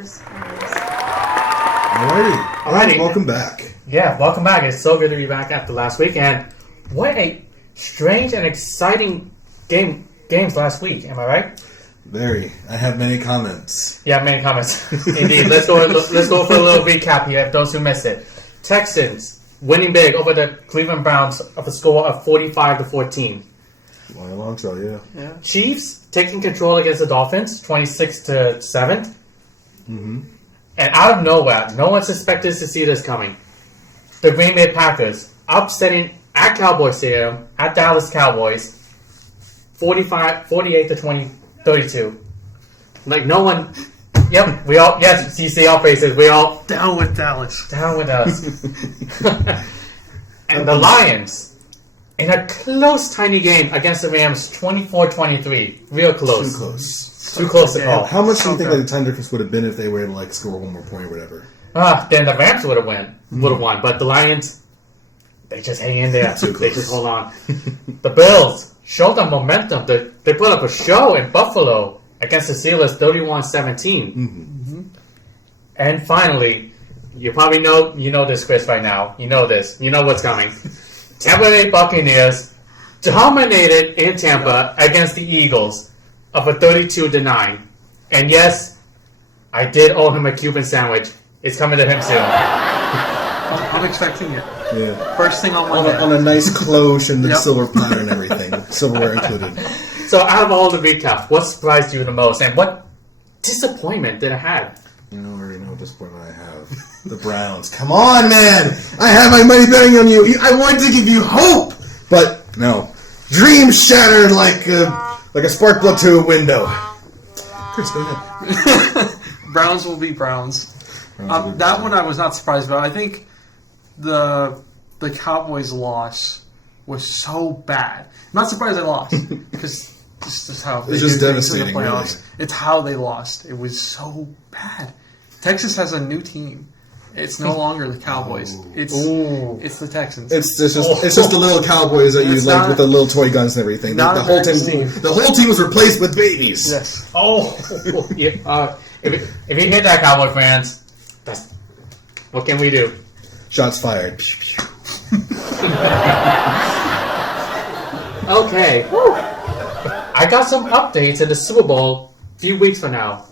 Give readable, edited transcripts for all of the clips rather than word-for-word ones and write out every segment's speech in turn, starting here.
Chris. Alrighty. Welcome back. Yeah, welcome back. It's so good to be back after last week. And what a strange and exciting games last week. Am I right? Very. I have many comments. Yeah, many comments. Indeed. Let's go for a little recap here of those who missed it. Texans winning big over the Cleveland Browns of a score of 45-14. By a long shot, yeah. Chiefs taking control against the Dolphins, 26-7. Mm-hmm. And out of nowhere, no one suspected to see this coming. The Green Bay Packers upsetting at Cowboys Stadium at Dallas Cowboys, 48-32. Like no one. Yep, we all. Yes, you see our faces. We all down with Dallas. Down with us. And the Lions in a close, tiny game against the Rams, 24-23. Real close. Too close to call. How much do you think the time difference would have been if they were to score one more point or whatever? Then the Rams would have won. But the Lions, they just hang in there. They just hold on. The Bills showed them momentum. They put up a show in Buffalo against the Steelers, 31-17. Mm-hmm. And finally, you probably know this, Chris, right now. You know this. You know what's coming. Tampa Bay Buccaneers dominated in Tampa against the Eagles of a 32-9. And yes, I did owe him a Cuban sandwich. It's coming to him soon. I'm expecting it. Yeah. First thing on Monday. On a nice cloche and the silver platter and everything. Silverware included. So out of all the recap, what surprised you the most? And what disappointment did I have? I already know what disappointment I have. The Browns. Come on, man! I have my money betting on you. I wanted to give you hope! But, no. Dreams shattered like a spark plug to a window. Chris, go ahead. Browns will be Browns. That one I was not surprised about. I think the Cowboys' loss was so bad. I'm not surprised they lost because this is how they just get into the devastating, playoffs. really. It's how they lost. It was so bad. Texas has a new team. It's no longer the Cowboys. It's the Texans. It's just the little Cowboys that you like with the little toy guns and everything. The whole team was replaced with babies. Yes. Oh, yeah. If you hit that, Cowboy fans, what can we do? Shots fired. Okay. I got some updates in the Super Bowl a few weeks from now.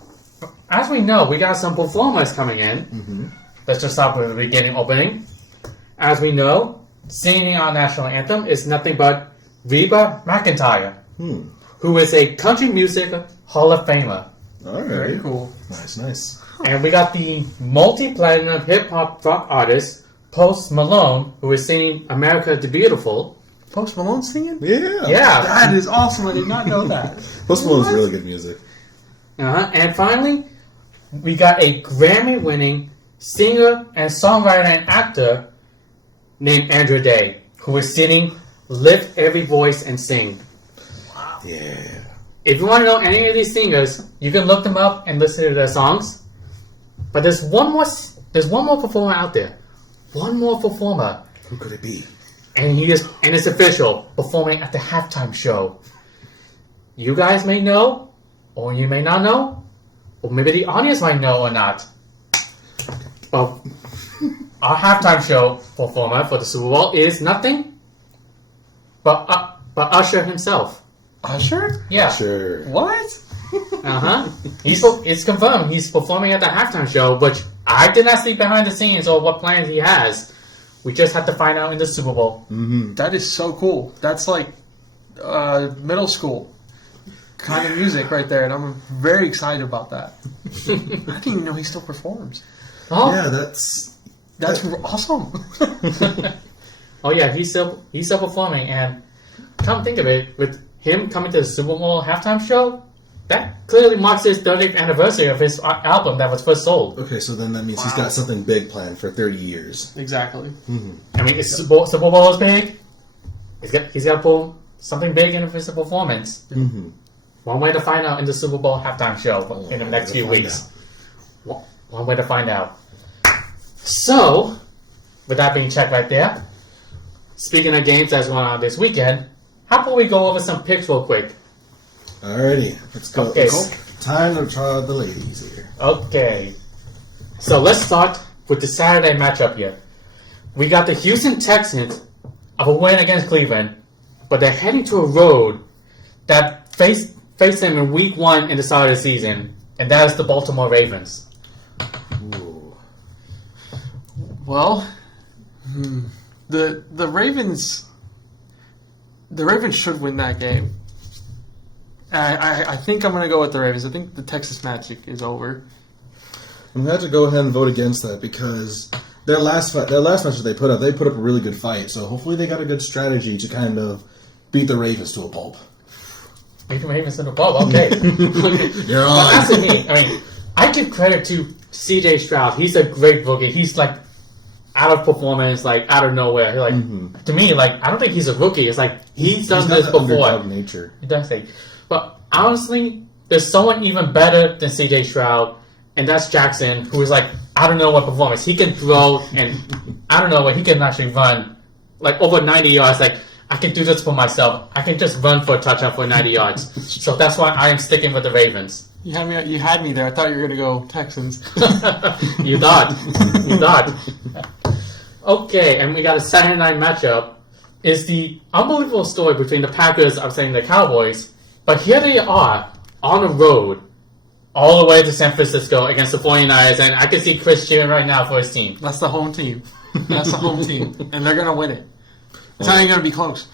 As we know, we got some performers coming in. Mm-hmm. Let's just start with the beginning opening. As we know, singing our national anthem is nothing but Reba McEntire, who is a country music Hall of Famer. All right. Very cool. Nice. And we got the multi-platinum hip-hop rock artist Post Malone, who is singing America the Beautiful. Post Malone singing? Yeah. That is awesome. I did not know that. Post Malone's really good music. And finally, we got a Grammy-winning singer and songwriter and actor named Andrew Day, who is singing Lift Every Voice and Sing. Wow. Yeah. If you want to know any of these singers, you can look them up and listen to their songs. But there's one more performer out there. One more performer. Who could it be? And it's official, performing at the halftime show. You guys may know, or you may not know, or maybe the audience might know or not. But our halftime show performer for the Super Bowl is nothing but Usher himself. Usher? Yeah. Sure. What? It's confirmed he's performing at the halftime show, which I did not see behind the scenes or what plans he has. We just have to find out in the Super Bowl. Mm-hmm. That is so cool. That's like middle school kind of music right there, and I'm very excited about that. I didn't even know he still performs. Oh yeah, that's awesome. Oh yeah, he's still performing, and come think of it, with him coming to the Super Bowl halftime show, that clearly marks his 30th anniversary of his album that was first sold. Okay, so then that means he's got something big planned for 30 years. Exactly. Mm-hmm. I mean, Super Bowl is big. He's got to pull something big into his performance. Mm-hmm. One way to find out in the Super Bowl halftime show in the next few weeks. One way to find out. So, with that being checked right there, speaking of games that's going on this weekend, how about we go over some picks real quick? Alrighty, let's go. Okay. Time to try the ladies here. Okay. So let's start with the Saturday matchup here. We got the Houston Texans of a win against Cleveland, but they're heading to a road that faced them in Week 1 in the start of the season, and that is the Baltimore Ravens. Ooh. Well, the Ravens should win that game. I think I'm going to go with the Ravens. I think the Texas Magic is over. I'm going to have to go ahead and vote against that because their last match that they put up a really good fight. So hopefully they got a good strategy to kind of beat the Ravens to a pulp. Beat the Ravens to a pulp? Okay. You're on. But that's the thing. I mean, I give credit to C.J. Stroud. He's a great rookie. He's like out of performance, like out of nowhere. Like to me, like I don't think he's a rookie. It's like he's done this before. Underdog nature. He does think. But honestly, there's someone even better than C.J. Stroud, and that's Jackson, who is like out of nowhere performance. He can throw, and I don't know what he can actually run like over 90 yards. Like I can do this for myself. I can just run for a touchdown for 90 yards. So that's why I am sticking with the Ravens. You had me there. I thought you were going to go Texans. You thought. Okay, and we got a Saturday night matchup. Is the unbelievable story between the Packers, I'm saying the Cowboys, but here they are on the road all the way to San Francisco against the 49ers, and I can see Chris cheering right now for his team. That's the home team. That's the home team, and they're going to win it. It's not even going to be close.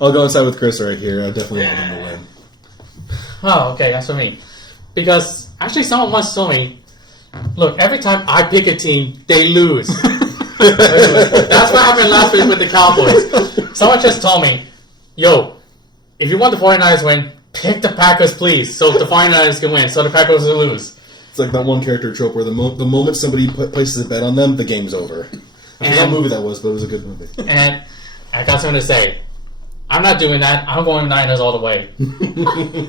I'll go inside with Chris right here. I definitely want them to win. Oh, okay, that's for me. Because actually someone once told me, look, every time I pick a team, they lose. That's what happened last week with the Cowboys. Someone just told me, yo, if you want the 49ers to win, pick the Packers, please, so the 49ers can win, so the Packers will lose. It's like that one character trope where the moment somebody places a bet on them, the game's over. I forgot what movie that was, but it was a good movie. And I got something to say. I'm not doing that. I'm going Niners all the way.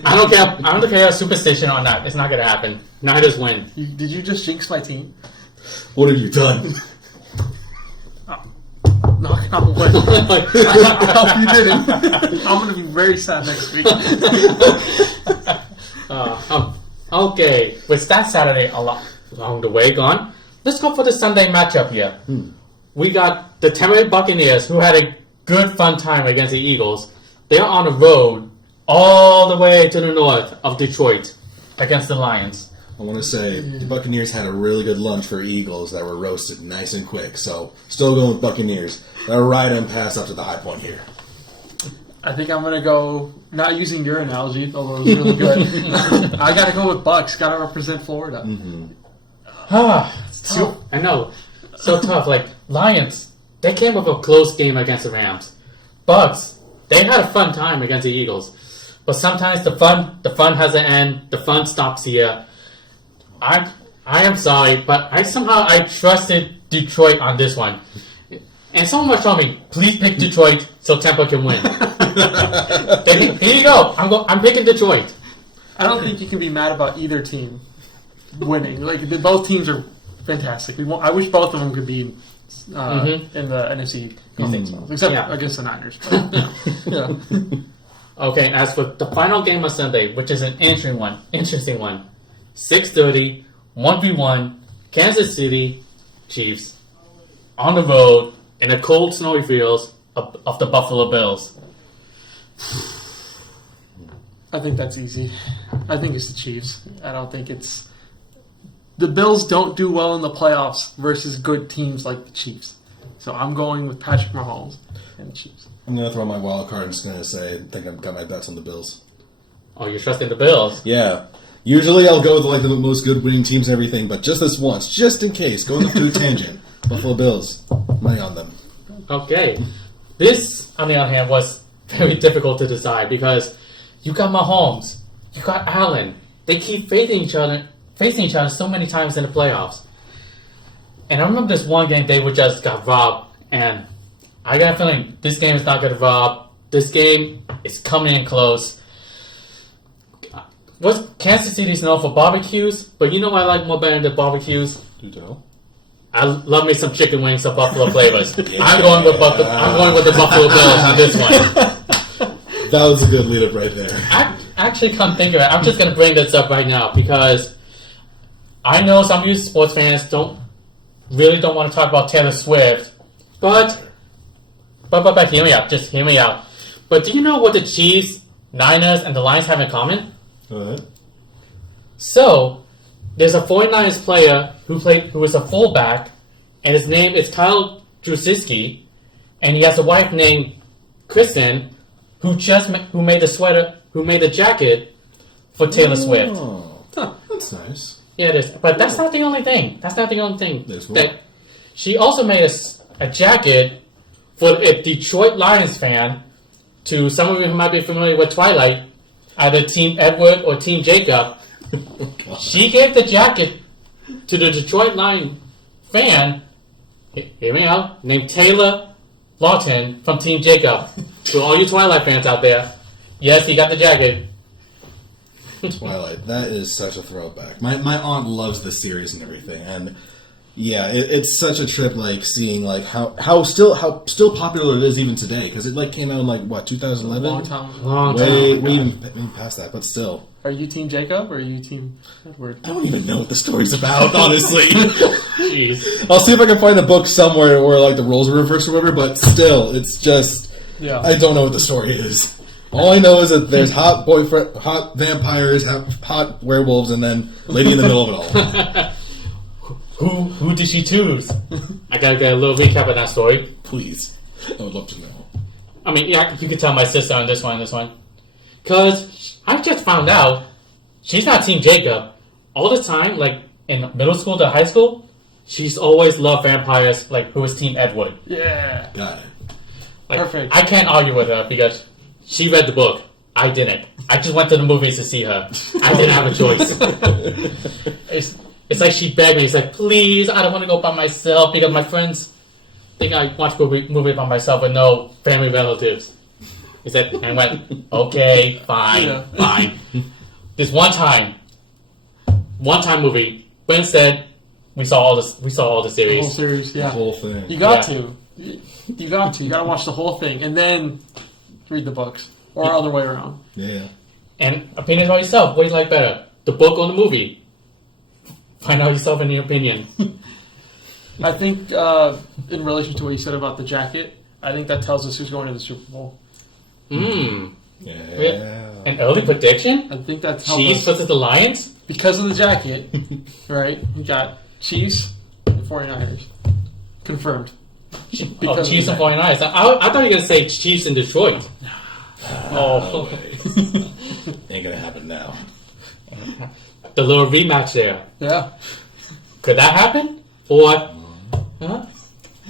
I don't care if superstition or not. It's not going to happen. Niners win. Did you just jinx my team? What have you done? Knock on wood. I hope you didn't. I'm going to be very sad next week. Okay, with that Saturday along the way gone, let's go for the Sunday matchup here. We got the Tampa Bay Buccaneers, who had a good fun time against the Eagles. They're on the road all the way to the north of Detroit against the Lions. I want to say the Buccaneers had a really good lunch for Eagles that were roasted nice and quick. So still going with Buccaneers. They'll ride and pass up to the high point here. I think I'm going to go, not using your analogy, although it was really good. I got to go with Bucks. Got to represent Florida. It's tough. I know. So tough. Like, Lions, they came with a close game against the Rams. Bucks, they had a fun time against the Eagles. But sometimes the fun has an end. The fun stops here. I am sorry, but I trusted Detroit on this one. And someone was telling me, please pick Detroit so Tampa can win. Here you go. I'm picking Detroit. I don't think you can be mad about either team winning. Like both teams are fantastic. I wish both of them could be in the NFC conference finals, except against the Niners. But, Okay, as for the final game of Sunday, which is an interesting one, 6:30, 1v1, Kansas City Chiefs on the road in the cold, snowy fields of the Buffalo Bills. I think that's easy. I think it's the Chiefs. I don't think it's... The Bills don't do well in the playoffs versus good teams like the Chiefs. So I'm going with Patrick Mahomes and the Chiefs. I'm going to throw my wild card and just going to say I think I've got my bets on the Bills. Oh, you're trusting the Bills? Yeah. Usually I'll go with the most good winning teams and everything, but just this once, just in case, going off to a tangent. Buffalo Bills, money on them. Okay. This, on the other hand, was very difficult to decide because you got Mahomes, you got Allen. They keep facing each other so many times in the playoffs. And I remember this one game they just got robbed, and I got a feeling this game is not going to rob. This game is coming in close. Kansas City's known for barbecues, but you know what I like more better than barbecues? You know? I love me some chicken wings of Buffalo flavors. I'm going with the Buffalo Bills on this one. That was a good lead-up right there. I actually can't think of it. I'm just going to bring this up right now because I know some of you sports fans don't want to talk about Taylor Swift, but hear me out. Just hear me out. But do you know what the Chiefs, Niners, and the Lions have in common? Go ahead. So, there's a 49ers player who is a fullback, and his name is Kyle Juszczyk, and he has a wife named Kristen, who made the jacket for Taylor Swift. Oh, that's nice. Yeah, it is. But that's not the only thing. There's more. That she also made a jacket for a Detroit Lions fan. To some of you who might be familiar with Twilight, either Team Edward or Team Jacob. She gave the jacket to the Detroit Lions fan, hear me out, named Taylor Lawton from Team Jacob. To all you Twilight fans out there, yes, he got the jacket. Twilight, that is such a throwback. My aunt loves the series and everything, and yeah, it's such a trip, like seeing like how still popular it is even today, because it like came out in like what 2011, Long time. way even past that, but still. Are you Team Jacob or are you Team Edward? I don't even know what the story's about, honestly. Jeez. I'll see if I can find a book somewhere where like the roles are reversed or whatever, but still, it's just I don't know what the story is. All I know is that there's hot vampires, hot werewolves, and then lady in the middle of it all. Who did she choose? I gotta get a little recap of that story. Please, I would love to know. I mean, yeah, you could tell my sister on this one. Because I just found out she's not Team Jacob. All the time, like in middle school to high school, she's always loved vampires, like who was Team Edward. Yeah. Got it. Like, Perfect. I can't argue with her because she read the book. I didn't. I just went to the movies to see her. I didn't have a choice. It's like she begged me. It's like, please, I don't want to go by myself because my friends think I want to go movie by myself with no family relatives. He said, and I went, okay, fine. This one time movie. When said we saw all the series. The whole series, yeah. The whole thing. You got to. You got to watch the whole thing and then read the books or other way around. Yeah. And opinions about yourself. What do you like better, the book or the movie? Find out yourself in your opinion. I think in relation to what you said about the jacket, I think that tells us who's going to the Super Bowl. Yeah. An early prediction? I think that's Chiefs versus the Lions? because of the jacket, right? You got Chiefs and 49ers. Confirmed. Chiefs and 49ers. I thought you were going to say Chiefs in Detroit. No way. Ain't gonna happen now. The little rematch there. Yeah. Could that happen? Or,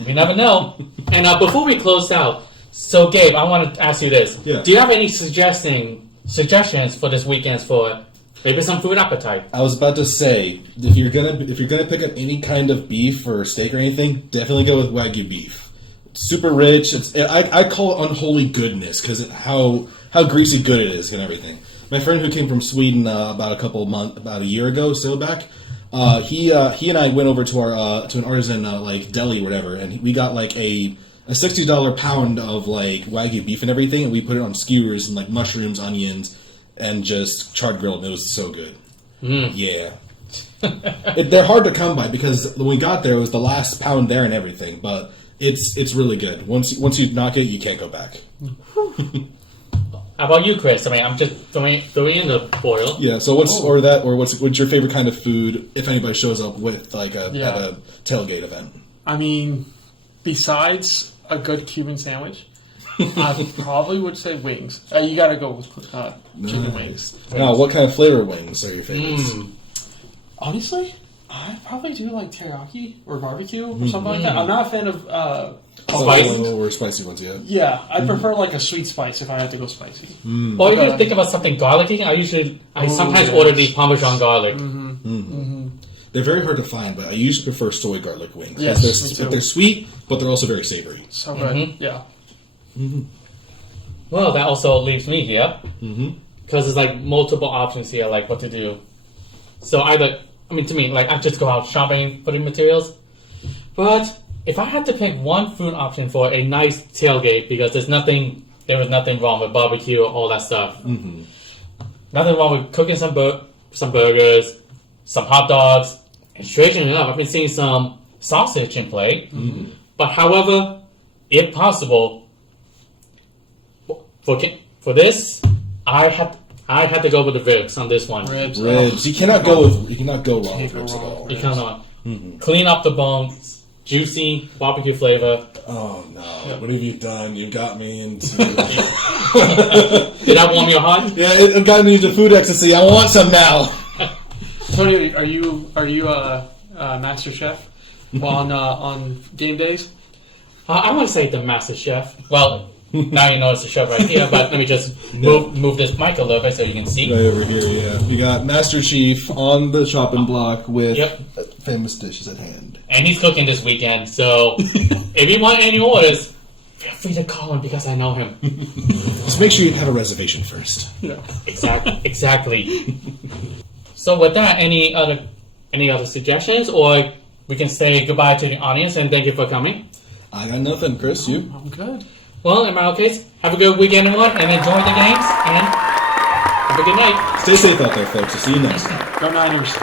we never know. And before we close out, so Gabe, I want to ask you this. Yeah. Do you have any suggestions for this weekend for maybe some food appetite? I was about to say, if you're gonna pick up any kind of beef or steak or anything, definitely go with Wagyu beef. It's super rich. I call it unholy goodness because how greasy good it is and everything. My friend who came from Sweden about a year ago, so back, he and I went over to an artisan like deli or whatever, and we got like a $60 pound of like Wagyu beef and everything, and we put it on skewers and like mushrooms, onions, and just charred grilled. It was so good. Yeah. They're hard to come by because when we got there, it was the last pound there and everything, but it's really good. Once you knock it, you can't go back. How about you, Chris? I mean, I'm just throwing in the boil. Yeah. So what's your favorite kind of food if anybody shows up with like at a tailgate event? I mean, besides a good Cuban sandwich, I probably would say wings. You got to go with chicken wings. Now, what kind of flavor wings are your favorites? Honestly, I probably do like teriyaki or barbecue or something like that. I'm not a fan of Spicy? Or spicy ones, yeah. Yeah, I prefer like a sweet spice if I have to go spicy. Or if you think about something garlicky, I sometimes order the Parmesan garlic. They're very hard to find, but I usually prefer soy garlic wings. Yes, They're sweet, but they're also very savory. So good, yeah. Well, that also leaves me here. Because there's like multiple options here, like what to do. So to me, like I just go out shopping for the materials. But if I had to pick one food option for a nice tailgate, because there was nothing wrong with barbecue, all that stuff. Nothing wrong with cooking some burgers, some hot dogs, And strangely enough, I've been seeing some sausage in play. But however, if possible, for this, I had to go with the ribs on this one. Ribs. You cannot go wrong with ribs at all. You cannot. Clean up the bones, juicy barbecue flavor. Oh no! What have you done? You got me into. Did that warm your heart? Yeah, it got me into food ecstasy. I want some now. Tony, are you a master chef on game days? I want to say the master chef. Well, now you know it's a chef right here, but let me just move this mic a little bit so you can see. Right over here, yeah. We got Master Chief on the chopping block with Yep. famous dishes at hand. And he's cooking this weekend, so if you want any orders, feel free to call him because I know him. Just make sure you have a reservation first. Yeah. Exactly. So with that, any other suggestions, or we can say goodbye to the audience and thank you for coming? I got nothing, Chris. You? I'm good. Well, in my case, have a good weekend, everyone, and enjoy the games, and have a good night. Stay safe out there, folks. I'll see you next time. Go Niners.